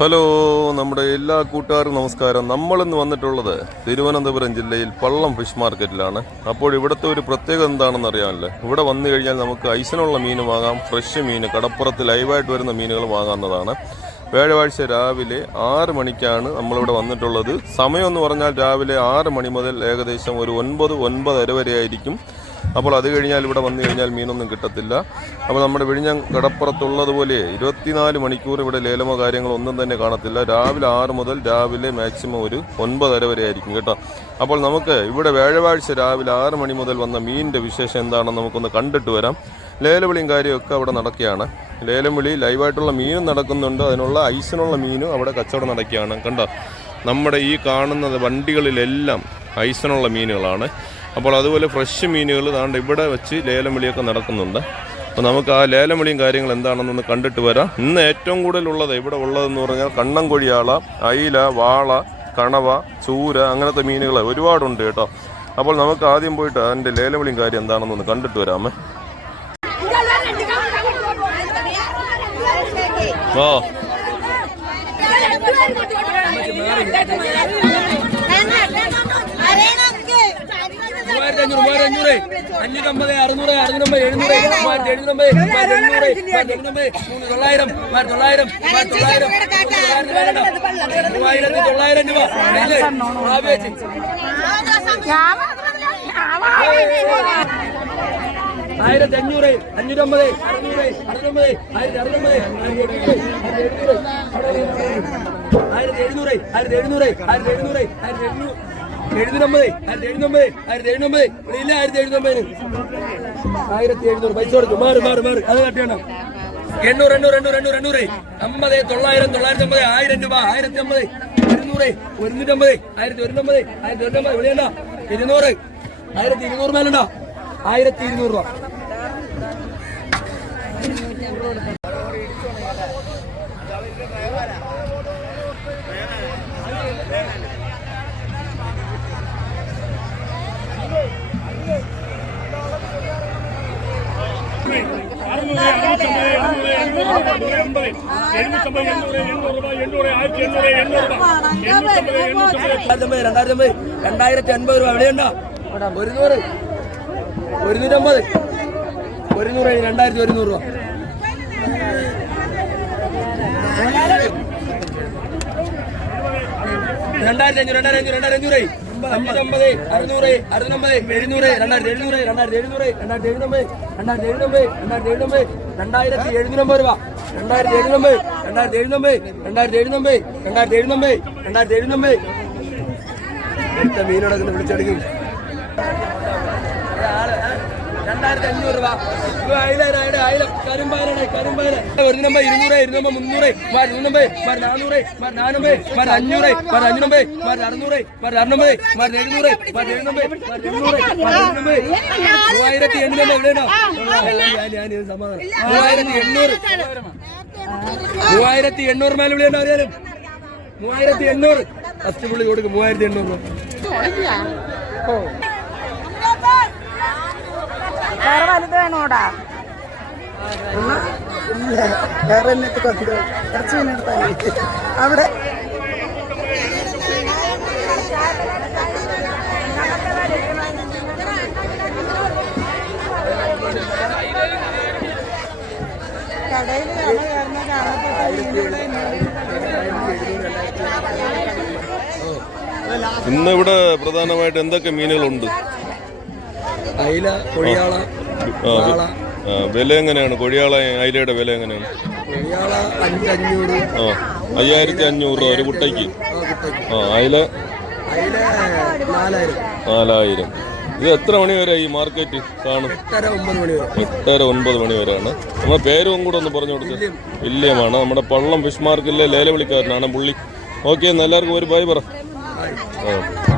Hello നമ്മുടെ എല്ലാ കൂട്ടുകാരും നമസ്കാരം. നമ്മളിന്ന് വന്നിട്ടുള്ളത് തിരുവനന്തപുരം ജില്ലയിൽ പള്ളം ഫിഷ് മാർക്കറ്റിലാണ്. അപ്പോൾ ഇവിടുത്തെ ഒരു പ്രത്യേകത എന്താണെന്ന് അറിയാമല്ലോ? ഇവിടെ വന്നു കഴിഞ്ഞാൽ നമുക്ക് ഐസിനുള്ള മീൻ വാങ്ങാം ഫ്രഷ് മീൻ കടപ്പുറത്ത് ലൈവായിട്ട് വരുന്ന മീനുകൾ വാങ്ങാവുന്നതാണ്. വ്യാഴാഴ്ച രാവിലെ ആറ് മണിക്കാണ് നമ്മളിവിടെ വന്നിട്ടുള്ളത്. സമയം എന്ന് പറഞ്ഞാൽ രാവിലെ ആറ് മണി മുതൽ ഏകദേശം ഒരു ഒൻപത് ഒൻപതര വരെ ആയിരിക്കും. അപ്പോൾ അത് കഴിഞ്ഞാൽ ഇവിടെ വന്നു കഴിഞ്ഞാൽ മീനൊന്നും കിട്ടത്തില്ല. അപ്പോൾ നമ്മുടെ വിഴിഞ്ഞം കടപ്പുറത്തുള്ളതുപോലെ ഇരുപത്തിനാല് മണിക്കൂർ ഇവിടെ ലേലമോ കാര്യങ്ങളോ ഒന്നും തന്നെ കാണത്തില്ല. രാവിലെ ആറ് മുതൽ രാവിലെ മാക്സിമം ഒരു ഒൻപതര വരെ ആയിരിക്കും കേട്ടോ. അപ്പോൾ നമുക്ക് ഇവിടെ വ്യാഴാഴ്ച രാവിലെ ആറ് മണി മുതൽ വന്ന മീനിന്റെ വിശേഷം എന്താണെന്ന് നമുക്കൊന്ന് കണ്ടിട്ട് വരാം. ലേലവിളിയും കാര്യമൊക്കെ അവിടെ നടക്കുകയാണ്. ലേലം വിളി ലൈവായിട്ടുള്ള മീനും നടക്കുന്നുണ്ട്. അതിനുള്ള ഐസിനുള്ള മീനും അവിടെ കച്ചവടം നടക്കുകയാണ്. കണ്ടോ? നമ്മുടെ ഈ കാണുന്നത് വണ്ടികളിലെല്ലാം ഐസിനുള്ള മീനുകളാണ്. അപ്പോൾ അതുപോലെ ഫ്രഷ് മീനുകൾ താണ്ട് ഇവിടെ വെച്ച് ലേലം വിളിയൊക്കെ നടക്കുന്നുണ്ട്. അപ്പോൾ നമുക്ക് ആ ലേലം വിളിയും കാര്യങ്ങൾ എന്താണെന്നൊന്ന് കണ്ടിട്ട് വരാം. ഇന്ന് ഏറ്റവും കൂടുതലുള്ളത് ഇവിടെ ഉള്ളതെന്ന് പറഞ്ഞാൽ കണ്ണൻകൊഴിയാള അയില വാള കണവ ചൂര അങ്ങനത്തെ മീനുകൾ ഒരുപാടുണ്ട് കേട്ടോ. അപ്പോൾ നമുക്ക് ആദ്യം പോയിട്ട് അതിന്റെ ലേലം വിളിയും കാര്യം എന്താണെന്നൊന്ന് കണ്ടിട്ട് വരാമേ. ഓ മൂവായിരത്തി അഞ്ഞൂറ് മൂവായിരത്തി അഞ്ഞൂറ് അഞ്ഞൂറ്റമ്പത് അറുന്നൂറ് അറുന്നൂറ്റമ്പത് എഴുന്നൂറ് മൂവായിരത്തി എഴുന്നൂറ്റമ്പത് എഴുന്നൂറ് എഴുന്നൂറ്റമ്പത് മൂന്ന് തൊള്ളായിരം തൊള്ളായിരം തൊള്ളായിരം മൂവായിരത്തി തൊള്ളായിരം രൂപ. ആയിരത്തി അഞ്ഞൂറ് അഞ്ഞൂറ്റമ്പത് അറുന്നൂറ് അറുന്നൂറ്റമ്പത് ആയിരത്തി അറുന്നൂറ് ആയിരത്തി എഴുന്നൂറ് ആയിരത്തി എഴുന്നൂറ് ആയിരത്തി എഴുന്നൂറ് ആയിരത്തി എഴുന്നൂറ്. ആയിരത്തി എണ്ണൂറ് എണ്ണൂറ് എണ്ണൂറ് എണ്ണൂറ് എണ്ണൂറ്. അമ്പത് തൊള്ളായിരം തൊള്ളായിരത്തി അമ്പത് ആയിരം രൂപ. ആയിരത്തി അമ്പത് ഇരുന്നൂറ് ഒരുന്നൂറ്റമ്പത്. ആയിരത്തി ഒരുന്നമ്പത് ആയിരത്തി ഇരുന്നൂറ്. ആയിരത്തി ഇരുന്നൂറ് മേലുണ്ടോ. ആയിരത്തി ഇരുന്നൂറ് രൂപ. രണ്ടായിരത്തി അൻപത് രൂപ എവിടെയുണ്ടോ ഒരുന്നൂറ്. ഒരുന്നൂറ്റമ്പത്. ഒരുന്നൂറ് രണ്ടായിരത്തി ഒരുന്നൂറ് രൂപ. രണ്ടായിരത്തി അഞ്ഞൂറ് രണ്ടായിരത്തി അഞ്ഞൂറ് രണ്ടായിരത്തി അഞ്ഞൂറ് അറുന്നൂറ് അറുന്നൂറ്റമ്പത് എഴുന്നൂറ് രണ്ടായിരത്തി എഴുന്നൂറ് രണ്ടായിരത്തി എഴുന്നൂറ് രണ്ടായിരത്തി എഴുന്നൂറ് രണ്ടായിരത്തി എഴുന്നൂറ് രണ്ടായിരത്തി എഴുന്നൂറ് രണ്ടായിരത്തി എഴുന്നൂറ്റമ്പത് രൂപ രണ്ടായിരത്തി എഴുന്നൂറ് രണ്ടായിരത്തി എഴുന്നൂറ് രണ്ടായിരത്തി എഴുന്നൂറ് രണ്ടായിരത്തി എഴുന്നൂറ് രണ്ടായിരത്തി എഴുന്നൂറ് എടുത്ത മീനോടൊക്കെ വിളിച്ചെടുക്കും രണ്ടായിരത്തി അഞ്ഞൂറ് രൂപ അയിലായിരം അയില കരിമ്പാലാണ് കരിമ്പാല. ഒരു നമ്പർ ഇരുന്നൂറ് ഇരുന്നൂറ് മുന്നൂറ് മാറി ഇരുന്നൂറ് മാറി നാനൂറ് മാറി നാനൂറ് മാറി അഞ്ഞൂറ് മാറി അഞ്ഞൂറ് മാറി അറുന്നൂറ് എഴുന്നൂറ് മൂവായിരത്തി എണ്ണൂറ് എവിടെയാണോ മൂവായിരത്തി എണ്ണൂറ്. മൂവായിരത്തി എണ്ണൂറ് മേലെ വിളിയുണ്ടോ അറിയാലും? മൂവായിരത്തി എണ്ണൂറ്. ഫസ്റ്റ് പുള്ളി കൊടുക്കും മൂവായിരത്തി എണ്ണൂറ് വേറെ വലുത് വേണോടാ? വേറെ എന്നിട്ട് കൊണ്ട് ഇറച്ചി മീനെടുത്താൽ അവിടെ കടയിൽ കട കയറുന്ന ഇന്ന് ഇവിടെ പ്രധാനമായിട്ട് എന്തൊക്കെ മീനുകളുണ്ട്? അയില കൊഴിയാള വാള. വില എങ്ങനെയാണ്? കൊഴിയാള അയിലയുടെ വില എങ്ങനെയാണ്? കൊഴിയാള അഞ്ചഞ്ഞൂറ്. ആ അയ്യായിരത്തി അഞ്ഞൂറ് രൂപ ഒരു കുട്ടയ്ക്ക്. ആ അയില? നാലായിരം. ഇത് എത്ര മണി വരെ ഈ മാർക്കറ്റ് കാണും? എട്ടര ഒൻപത് മണി വരെയാണ്. നമ്മുടെ പേരും കൂടെ ഒന്ന് പറഞ്ഞു കൊടുത്തു വില്യമാണ് നമ്മുടെ പള്ളം ഫിഷ് മാർക്കറ്റിലെ ലേല വിളിക്കാരനാണ് പുള്ളി ഓക്കെ എല്ലാവർക്കും ഒരു ബൈ പറ. ആ.